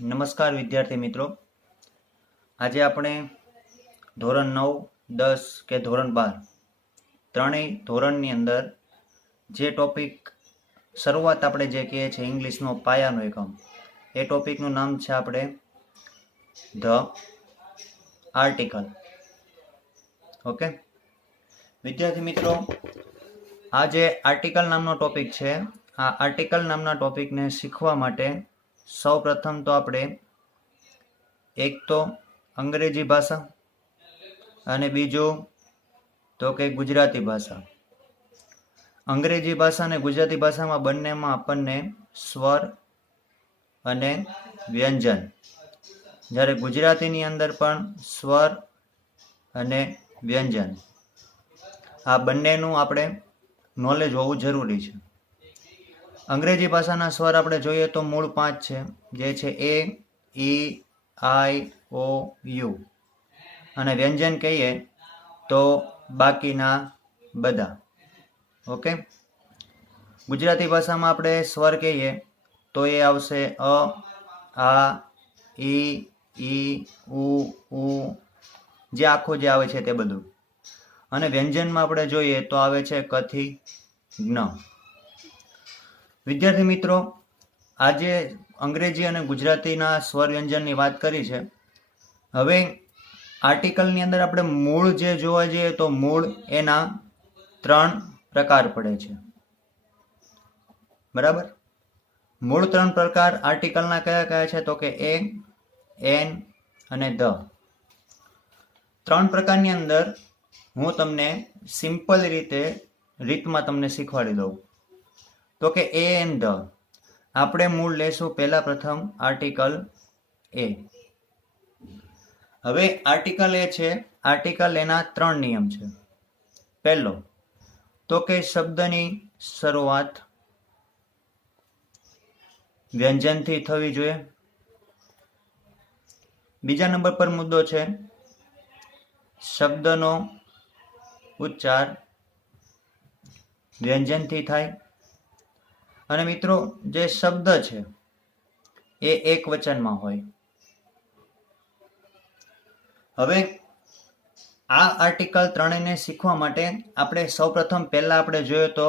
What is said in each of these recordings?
નમસ્કાર વિદ્યાર્થી મિત્રો, આજે આપણે ધોરણ 9, 10 કે ધોરણ 12 ત્રણેય ધોરણની અંદર જે ટોપિક શરૂઆત આપણે જે કહીએ છીએ ઇંગ્લિશનો પાયાનો એકમ, એ ટોપિકનું નામ છે આપણે ધ આર્ટિકલ. ઓકે વિદ્યાર્થી મિત્રો, આ જે આર્ટિકલ નામનો ટોપિક છે, આ આર્ટિકલ નામના ટોપિકને શીખવા માટે સૌ પ્રથમ તો આપણે એક તો અંગ્રેજી ભાષા અને બીજું તો કે ગુજરાતી ભાષા. અંગ્રેજી ભાષા અને ગુજરાતી ભાષામાં બંનેમાં આપણને સ્વર અને વ્યંજન, જ્યારે ગુજરાતીની અંદર પણ સ્વર અને વ્યંજન, આ બંનેનું આપણે નોલેજ હોવું જરૂરી છે. અંગ્રેજી ભાષાના સ્વર આપણે જોઈએ તો મૂળ 5 છે, જે છે એ, ઈ, આઈ, ઓ, યુ, અને વ્યંજન કહીએ તો બાકીના બધા. ઓકે, ગુજરાતી ભાષામાં આપણે સ્વર કહીએ તો એ આવશે અ, આ, ઈ, ઉ, જે આખું જે આવે છે તે બધું. અને વ્યંજનમાં આપણે જોઈએ તો આવે છે કથી, જ્ઞ. વિદ્યાર્થી મિત્રો, આજે અંગ્રેજી અને ગુજરાતીના સ્વર વ્યંજનની વાત કરી છે. હવે આર્ટિકલની અંદર આપણે મૂળ જે જોવા જઈએ તો મૂળ એના 3 પ્રકાર પડે છે. બરાબર, મૂળ 3 પ્રકાર આર્ટિકલના કયા કયા છે તો કે એ, એન અને ધ. 3 પ્રકારની અંદર હું તમને સિમ્પલ રીતમાં તમને શીખવાડી દઉં. તો કે એ એન્ડ ધ આપણે મૂળ લેશું પહેલા પ્રથમ આર્ટિકલ એ. હવે આર્ટિકલ એ છે, આર્ટિકલ એના 3 નિયમ છે. પહેલો તો કે શબ્દની શરૂઆત વ્યંજનથી થવી જોઈએ. બીજા નંબર પર મુદ્દો છે શબ્દનો ઉચ્ચાર વ્યંજનથી થાય. અને મિત્રો, જે શબ્દ છે એ એક વચનમાં હોય. હવે આ આર્ટિકલ ત્રણેયને શીખવા માટે આપણે સૌપ્રથમ પહેલા આપણે જોઈએ તો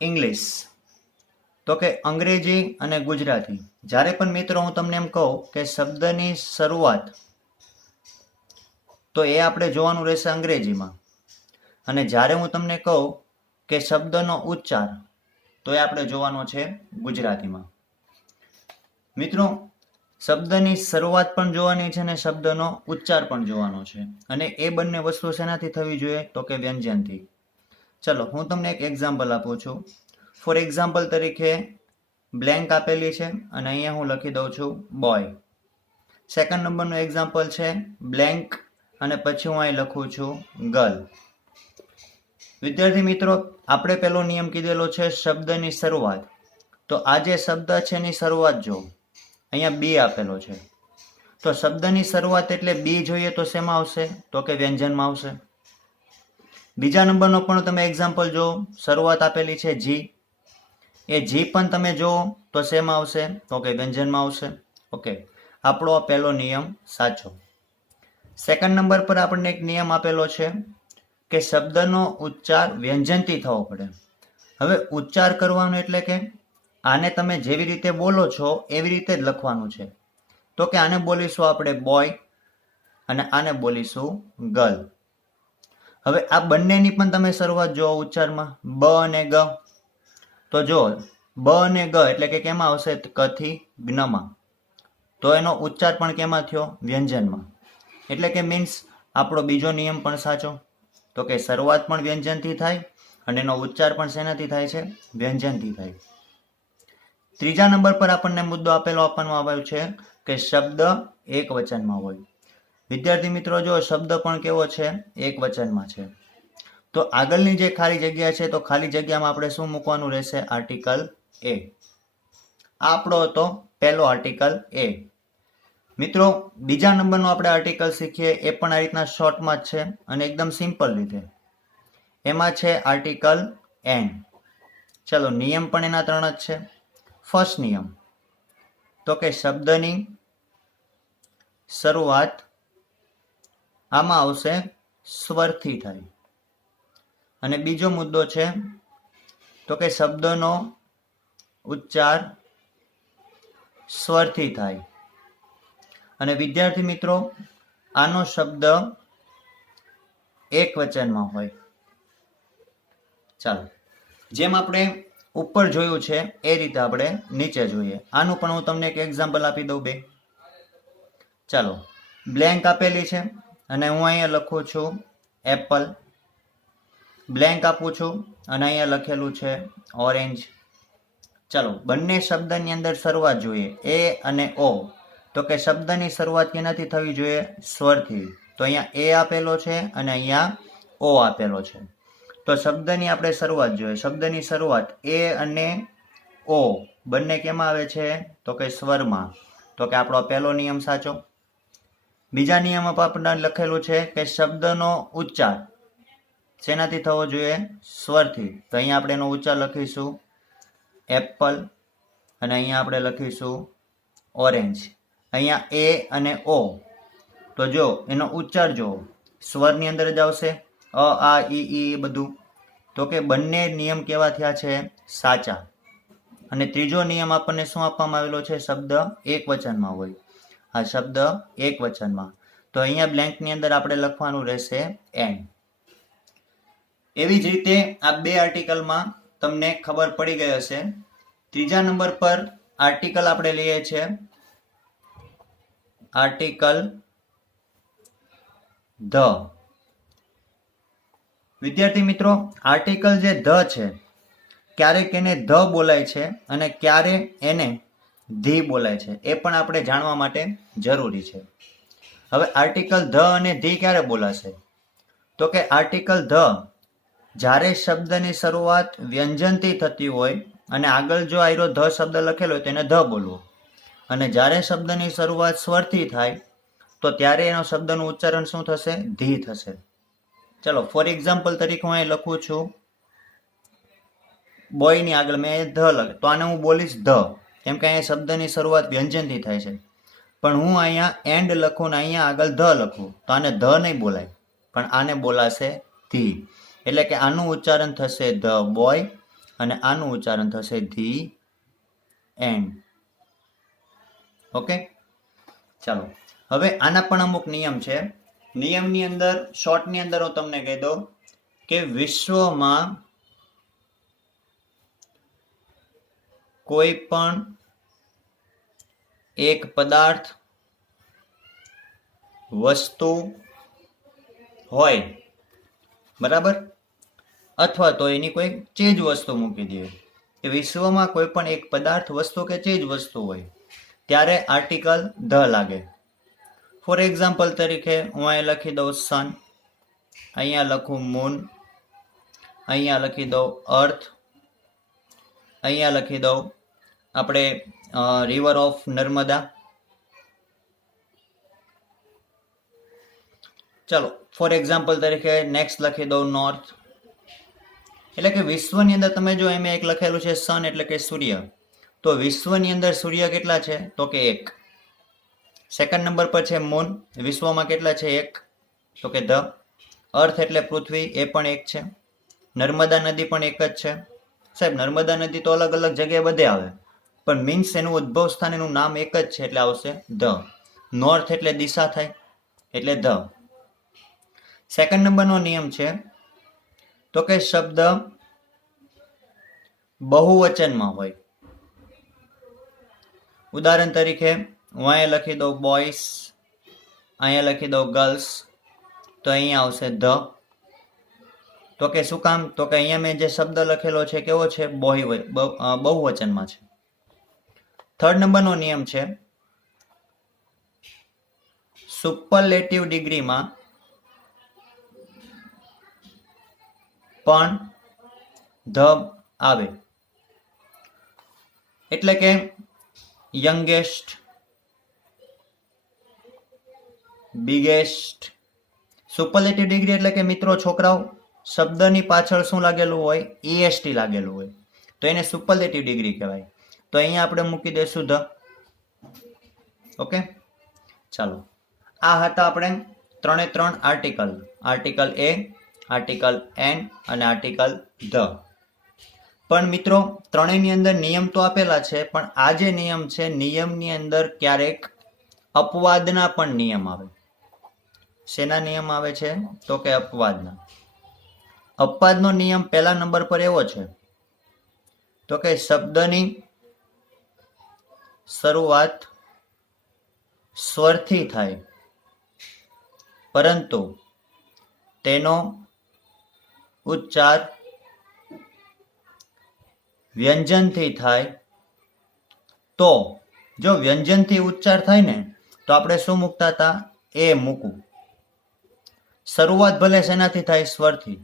ઇંગ્લિશ, તો કે અંગ્રેજી અને ગુજરાતી. જ્યારે પણ મિત્રો હું તમને એમ કહું કે શબ્દની શરૂઆત, તો એ આપણે જોવાનું રહેશે અંગ્રેજીમાં. અને જ્યારે હું તમને કહું કે શબ્દનો ઉચ્ચાર, તો એ આપણે જોવાનો છે ગુજરાતીમાં. મિત્રો, શબ્દની શરૂઆત પણ જોવાની છે અને શબ્દનો ઉચ્ચાર પણ જોવાનો છે. અને એ બંને વસ્તુ શેનાથી થવી જોઈએ તો કે વ્યંજનથી. ચલો હું તમને એક એક્ઝામ્પલ આપું છું. ફોર એક્ઝામ્પલ તરીકે બ્લેન્ક આપેલી છે અને અહીંયા હું લખી દઉં છું બોય. સેકન્ડ નંબરનું એક્ઝામ્પલ છે બ્લેન્ક અને પછી હું અહીં લખું છું ગર્લ. વિદ્યાર્થી મિત્રો, આપણે પેલો નિયમ કીધેલો છે શબ્દની શરૂઆત. તો આ જે શબ્દ છે એની શરૂઆત જો અહીંયા બી આપેલો છે, તો શબ્દની શરૂઆત એટલે બી જોઈએ તો શેમાં આવશે તો કે વ્યંજનમાં આવશે. બીજા નંબરનો પણ તમે એક્ઝામ્પલ જો, શરૂઆત આપેલી છે જી, એ જી પણ તમે જો તો શેમાં આવશે તો કે વ્યંજનમાં આવશે. ઓકે, આપણો આ પહેલો નિયમ સાચો. સેકન્ડ નંબર પર આપણને એક નિયમ આપેલો છે કે શબ્દનો ઉચ્ચાર વ્યંજનથી થવો પડે. હવે ઉચ્ચાર કરવાનો એટલે કે આને તમે જેવી રીતે બોલો છો એવી રીતે જ લખવાનું છે. તો કે આને બોલીશું આપણે બોય અને આને બોલીશું ગર્લ. હવે આ બંનેની પણ તમે શરૂઆત જો ઉચ્ચારમાં બ અને ગ, તો જો બ અને ગ એટલે કે કેમાં આવશે કથી જ્ઞમાં. તો એનો ઉચ્ચાર પણ કેમાં થયો વ્યંજનમાં. એટલે કે મીન્સ આપણો બીજો નિયમ પણ સાચો, તો કે શરૂઆત પણ વ્યંજનથી થાય અને એનો ઉચ્ચાર પણ શેનાથી થાય છે વ્યંજનથી થાય. ત્રીજા નંબર પર આપણને મુદ્દો આપવામાં આવ્યો છે કે શબ્દ એક વચનમાં હોય. વિદ્યાર્થી મિત્રો, જો શબ્દ પણ કેવો છે એક વચનમાં છે, તો આગળની જે ખાલી જગ્યા છે તો ખાલી જગ્યામાં આપણે શું મૂકવાનું રહેશે આર્ટિકલ એ. આપણો હતો પહેલો આર્ટિકલ એ. મિત્રો, બીજા નંબરનો આપણે આર્ટિકલ શીખીએ, એ પણ આ રીતના શોર્ટમાં જ છે અને એકદમ સિમ્પલ રીતે. એમાં છે આર્ટિકલ એન. ચલો, નિયમ પણ એના 3 જ છે. ફર્સ્ટ નિયમ, તો કે શબ્દની શરૂઆત આમાં આવશે સ્વરથી થાય. અને બીજો મુદ્દો છે તો કે શબ્દનો ઉચ્ચાર સ્વરથી થાય. અને વિદ્યાર્થી મિત્રો, આનો શબ્દ એક વચનમાં હોય. ચાલો, જેમ આપણે ઉપર જોયું છે એ રીતે આપણે નીચે જોઈએ. આનું પણ હું તમને એક એક્ઝામ્પલ આપી દઉં બે. ચાલો, બ્લેન્ક આપેલી છે અને હું અહીંયા લખું છું એપલ. બ્લેન્ક આપું છું અને અહીંયા લખેલું છે ઓરેન્જ. ચાલો, બંને શબ્દની અંદર શરૂઆત જોઈએ એ અને ઓ. તો કે શબ્દની શરૂઆત કેનાથી થવી જોઈએ? સ્વરથી. તો અહીંયા એ આપેલો છે અને અહીંયા ઓ આપેલો છે. તો શબ્દની આપણે શરૂઆત જોઈએ. શબ્દની શરૂઆત એ અને ઓ બંને કેમાં આવે છે? તો કે સ્વરમાં. તો કે આપણો પહેલો નિયમ સાચો. બીજા નિયમમાં આપણે લખેલું છે કે શબ્દનો ઉચ્ચાર શેનાથી થવો જોઈએ? સ્વરથી. તો અહીંયા આપણે એનો ઉચ્ચાર લખીશું એપલ અને અહીંયા આપણે લખીશું ઓરેન્જ. અહીંયા એ અને ઓ, તો જો એનો ઉચ્ચાર જો સ્વરની અંદર જ આવશે, અ આ ઈ બધું. તો કે બંને નિયમ કેવા થયા છે? સાચા. અને ત્રીજો નિયમ આપણને શું આપવામાં આવેલો છે? શબ્દ એક વચનમાં હોય. આ શબ્દ એક વચનમાં. તો અહીંયા બ્લેન્કની અંદર આપણે લખવાનું રહેશે એન્ડ. એવી જ રીતે આ બે આર્ટિકલમાં તમને ખબર પડી ગઈ હશે. ત્રીજા નંબર પર આર્ટિકલ આપણે લઈએ છીએ આર્ટિકલ ધ. વિદ્યાર્થી મિત્રો, આર્ટિકલ જે ધ છે, ક્યારેક એને ધ બોલાય છે અને ક્યારે એને ધી બોલાય છે, એ પણ આપણે જાણવા માટે જરૂરી છે. હવે આર્ટિકલ ધ અને ધી ક્યારે બોલાશે? તો કે આર્ટિકલ ધ જ્યારે શબ્દની શરૂઆત વ્યંજનથી થતી હોય અને આગળ જો આયરો ધ શબ્દ લખેલો હોય તેને ધ બોલવો. અને જ્યારે શબ્દની શરૂઆત સ્વરથી થાય તો ત્યારે એનો શબ્દનું ઉચ્ચારણ શું થશે? ધી થશે. ચલો, ફોર એક્ઝામ્પલ તરીકે હું અહીં લખું છું બોયની આગળ મેં ધ લખે, તો આને હું બોલીશ ધ, કેમ કે અહીંયા શબ્દની શરૂઆત વ્યંજનથી થાય છે. પણ હું અહીંયા એન્ડ લખું ને અહીંયા આગળ ધ લખું તો આને ધ નહીં બોલાય, પણ આને બોલાશે ધી. એટલે કે આનું ઉચ્ચારણ થશે ધ બોય અને આનું ઉચ્ચારણ થશે ધી એન્ડ. ઓકે, ચાલો. હવે આના પણ અમુક નિયમ છે. નિયમની અંદર શોર્ટની અંદર હું તમને કહી દઉં કે વિશ્વમાં કોઈ પણ એક પદાર્થ, વસ્તુ હોય, બરાબર, અથવા તો એની કોઈ ચીજ વસ્તુ મૂકી દે કે વિશ્વમાં કોઈ પણ એક પદાર્થ, વસ્તુ કે ચીજ વસ્તુ હોય ત્યારે આર્ટિકલ ધ લાગે. ફોર એક્ઝામ્પલ તરીકે હું અહીં લખી દઉં સન, અહીંયા લખું મૂન, અહીંયા લખી દઉં અર્થ, અહીંયા લખી દઉં આપણે રિવર ઓફ નર્મદા. ચલો, ફોર એક્ઝામ્પલ તરીકે નેક્સ્ટ લખી દઉં નોર્થ. એટલે કે વિશ્વની અંદર તમે જો એમ એક લખેલું છે સન એટલે કે સૂર્ય, તો વિશ્વની અંદર સૂર્ય કેટલા છે? તો કે એક. સેકન્ડ નંબર પર છે મૂન, વિશ્વમાં કેટલા છે? એક, તો કે ધ. અર્થ એટલે પૃથ્વી, એ પણ એક છે. નર્મદા નદી પણ એક જ છે. સાહેબ, નર્મદા નદી તો અલગ અલગ જગ્યાએ બધે આવે, પણ મીન્સ એનું ઉદ્ભવ સ્થાન, એનું નામ એક જ છે એટલે આવશે ધ. નોર્થ એટલે દિશા થાય એટલે ધ. સેકન્ડ નંબરનો નિયમ છે તો કે શબ્દ બહુવચનમાં હોય. ઉદાહરણ તરીકે હું અહીંયા લખી દઉં બોયસ, અહીંયા લખી દઉં ગર્લ્સ, તો અહીંયા આવશે ધ. તો કે શું કામ? તો કે અહીંયા મેં જે શબ્દ લખેલો છે કેવો છે? બહુવચનમાં છે. થર્ડ નંબરનો નિયમ છે સુપરલેટિવ ડિગ્રીમાં પણ ધ આવે. એટલે કે યંગેસ્ટ, બિગેસ્ટ. સુપરલેટિવ ડિગ્રી એટલે કે મિત્રો છોકરાઓ, શબ્દની પાછળ શું લાગેલું હોય? EST લાગેલું હોય, તો એને સુપરલેટિવ ડિગ્રી કહેવાય. તો અહીંયા આપણે મૂકી દઈશું ધ. ઓકે, ચાલો, આ હતા આપણે 3 આર્ટિકલ, આર્ટિકલ એ, આર્ટિકલ એન અને આર્ટિકલ ધ. પણ મિત્રો ત્રણેયની અંદર નિયમ તો આપેલા છે, પણ આ જે નિયમ છે, નિયમની અંદર ક્યારેક અપવાદના પણ નિયમ આવે. શેના નિયમ આવે છે? તો કે અપવાદના. અપવાદનો નિયમ પહેલા નંબર પર એવો છે તો કે શબ્દની શરૂઆત સ્વરથી થાય, પરંતુ તેનો ઉચ્ચાર વ્યંજનથી થાય. તો જો વ્યંજનથી ઉચ્ચાર થાય ને તો આપણે શું મૂકતા હતા? એ મૂકવું. શરૂઆત ભલે શેનાથી થાય? સ્વરથી.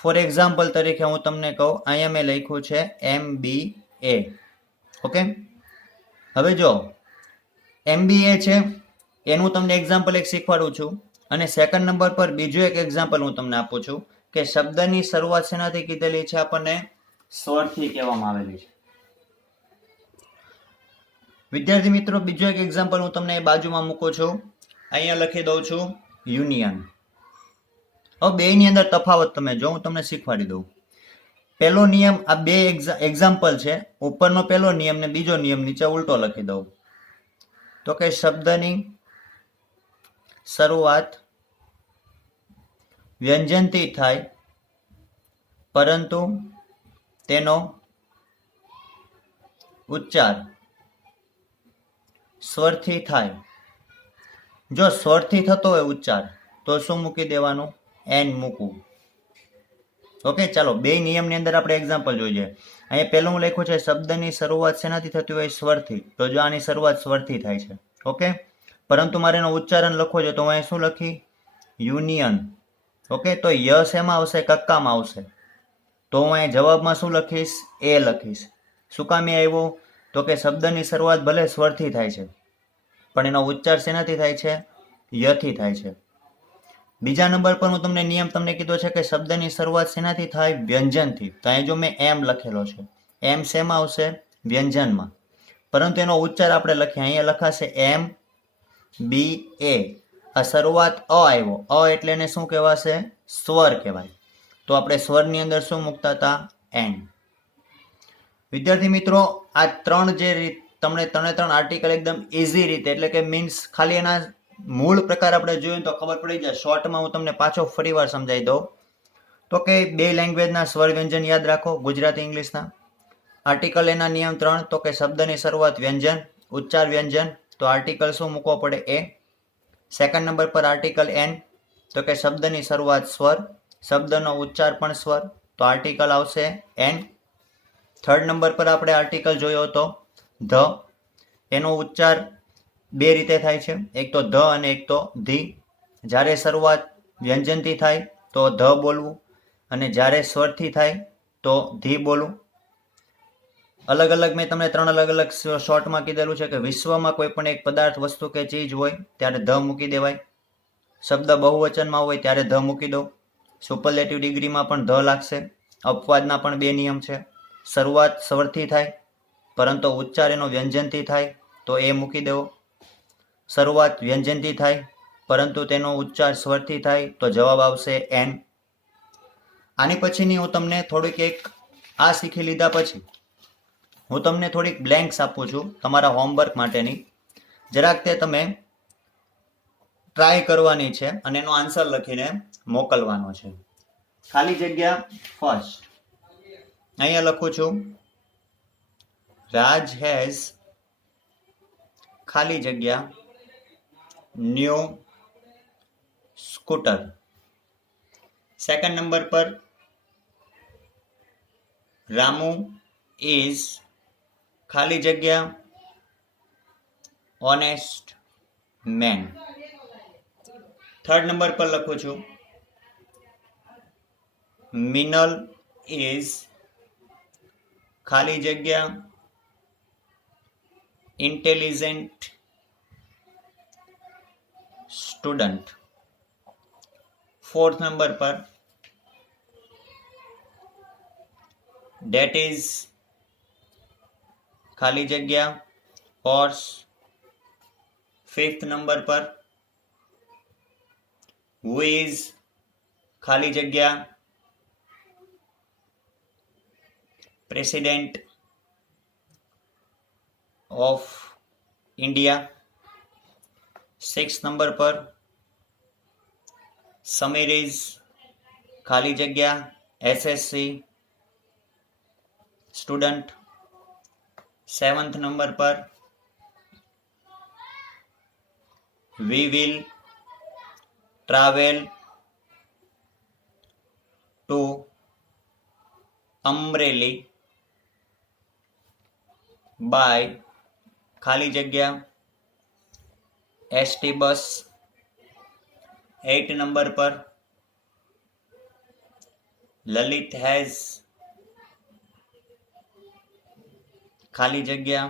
ફોર એક્ઝામ્પલ તરીકે હું તમને કહું, અહીંયા મેં લખ્યું છે MBA. ઓકે, હવે જો MBA છે એનું તમને એક્ઝામ્પલ એક શીખવાડું છું, અને સેકન્ડ નંબર પર બીજું એક એક્ઝામ્પલ હું તમને આપું છું કે શબ્દની શરૂઆત શેનાથી કીધેલી છે? આપણને સ્વરથી કહેવામાં આવેલી છે. વિદ્યાર્થી મિત્રો, બીજું એક એક્ઝામ્પલ હું તમને બાજુમાં મૂકું છું. અહીંયા લખી દઉં છું યુનિયન. હવે બેની અંદર તફાવત તમે જો, હું તમને શીખવાડી દઉં. પહેલો નિયમ, આ બે એક્ઝામ્પલ છે. ઉપરનો પહેલો નિયમ ને બીજો નિયમ નીચે ઉલટો લખી દઉં. તો કે શબ્દની શરૂઆત વ્યંજનથી થાય, પરંતુ તેનો ઉચ્ચાર સ્વરથી થાય. જો સ્વરથી થતો હોય ઉચ્ચાર તો શું મૂકી દેવાનું? એન મૂકવું. ઓકે, ચાલો, બે નિયમની અંદર આપણે એક્ઝામ્પલ જોઈએ. અહીંયા પહેલું લખ્યું છે શબ્દની શરૂઆત શેનાથી થતી હોય? સ્વરથી. તો જો આની શરૂઆત સ્વરથી થાય છે. ઓકે, પરંતુ મારે એનો ઉચ્ચારણ લખવો છે તો હું શું લખી? યુનિયન. ઓકે, તો ય શેમાં આવશે? કક્કામાં આવશે. તો હું અહીં જવાબમાં શું લખીશ? એ લખીશ. શું કામ એ આવ્યું? તો કે શબ્દની શરૂઆત ભલે સ્વરથી થાય છે, પણ એનો ઉચ્ચાર શેનાથી થાય છે? યથી થાય છે. બીજા નંબર પર હું તમને નિયમ તમને કીધો છે કે શબ્દની શરૂઆત શેનાથી થાય? વ્યંજનથી. તો અહીં જો મેં એમ લખેલો છે, એમ શેમાં આવશે? વ્યંજનમાં. પરંતુ એનો ઉચ્ચાર આપણે લખીએ, અહીંયા લખાશે MBA. આ શરૂઆત અ આવ્યો, અ એટલે એને શું કહેવાશે? સ્વર કહેવાય. તો આપણે સ્વરની અંદર શું મૂકતા હતા? એન. વિદ્યાર્થી મિત્રો, આ ત્રણ જે રીત તમને ત્રણ આર્ટિકલ એકદમ ઇઝી રીતે, એટલે કે મીન્સ ખાલી એના મૂળ પ્રકાર આપણે જોઈએ તો ખબર પડી જાય. શોર્ટમાં હું તમને પાછો ફરીવાર સમજાવી દઉં. તો કે બે લેંગ્વેજના સ્વર વ્યંજન યાદ રાખો, ગુજરાતી ઇંગ્લિશના. આર્ટિકલ એના નિયમ 3, તો કે શબ્દની શરૂઆત વ્યંજન, ઉચ્ચાર વ્યંજન. તો આર્ટિકલ શું મૂકવો પડે? એ. સેકન્ડ નંબર પર આર્ટિકલ એન, તો કે શબ્દની શરૂઆત સ્વર, શબ્દનો ઉચ્ચાર પણ સ્વર. તો આર્ટિકલ આવશે એન. થર્ડ નંબર પર આપણે આર્ટિકલ જોયો હતો ધ. એનો ઉચ્ચાર બે રીતે થાય છે, એક તો ધ અને એક તો ધી. જ્યારે શરૂઆત વ્યંજનથી થાય તો ધ બોલવું, અને જ્યારે સ્વરથી થાય તો ધી બોલવું. અલગ અલગ મેં તમને 3 અલગ અલગ શોર્ટમાં કીધેલું છે કે વિશ્વમાં કોઈ પણ એક પદાર્થ, વસ્તુ કે ચીજ હોય ત્યારે ધ મૂકી દેવાય. શબ્દ બહુવચનમાં હોય ત્યારે ધ મૂકી દો. સુપરલેટિવ ડિગ્રીમાં પણ ધ લાગશે. અપવાદના પણ બે નિયમ છે. શરૂઆત સ્વરથી થાય પરંતુ ઉચ્ચાર એનો વ્યંજનથી થાય તો એ મૂકી દેવો. શરૂઆત વ્યંજનથી થાય પરંતુ તેનો ઉચ્ચાર સ્વરથી થાય તો જવાબ આવશે એન. આની પછીની હું તમને થોડીક એક આ શીખી લીધા પછી હું તમને થોડીક બ્લેન્ક્સ આપું છું તમારા હોમવર્ક માટેની. જરાક તે તમે ટ્રાય કરવાની છે અને એનો આન્સર લખીને મોકલવાનો છે. ખાલી જગ્યા ફર્સ્ટ. અહીંયા લખું છું રાજ હેઝ ખાલી જગ્યા ન્યૂ સ્કૂટર. સેકન્ડ નંબર પર રામુ ઇઝ ખાલી જગ્યા ઓનેસ્ટ મેન. થર્ડ નંબર પર લખું છું મિનલ ઇઝ ખાલી જગ્યા ઇન્ટેલિજન્ટ સ્ટુડન્ટ. ફોર્થ નંબર પર ડેટ ઇઝ ખાલી જગ્યા horse. 5th નંબર પર who is ખાલી જગ્યા president of India. 6th number પર સમીર is ખાલી જગ્યા SSC સ્ટુડન્ટ. 7th નંબર પર we will travel to Amreli by ખાલી જગ્યા ST બસ. 8 નંબર પર લલિત has ખાલી જગ્યા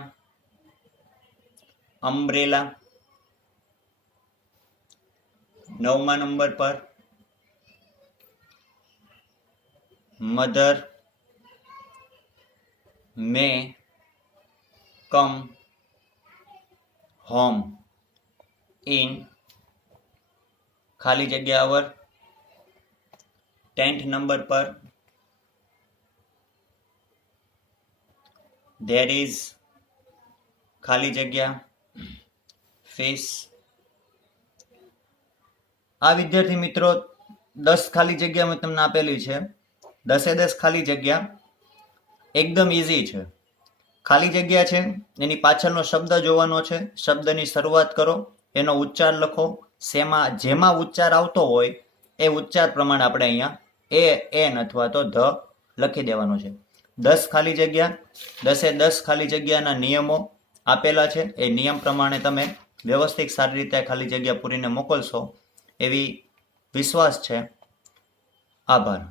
અમ્બ્રેલા. 9મા નંબર પર mother may come home in ખાલી જગ્યા અવર. 10th નંબર પર there is ખાલી જગ્યા fish. આ વિદ્યાર્થી મિત્રો 10 ખાલી જગ્યા મેં તમને આપેલી છે. 10 ખાલી જગ્યા એકદમ ઈઝી છે. ખાલી જગ્યા છે એની પાછળનો શબ્દ જોવાનો છે. શબ્દની શરૂઆત કરો, એનો ઉચ્ચાર લખો, જેમાં ઉચ્ચાર આવતો હોય એ ઉચ્ચાર પ્રમાણે આપણે અહીંયા એન અથવા તો ધ લખી દેવાનો છે. 10 ખાલી જગ્યા, 10 ખાલી જગ્યાના નિયમો આપેલા છે. એ નિયમ પ્રમાણે તમે વ્યવસ્થિત સારી રીતે ખાલી જગ્યા પૂરીને મોકલશો એવી વિશ્વાસ છે. આભાર.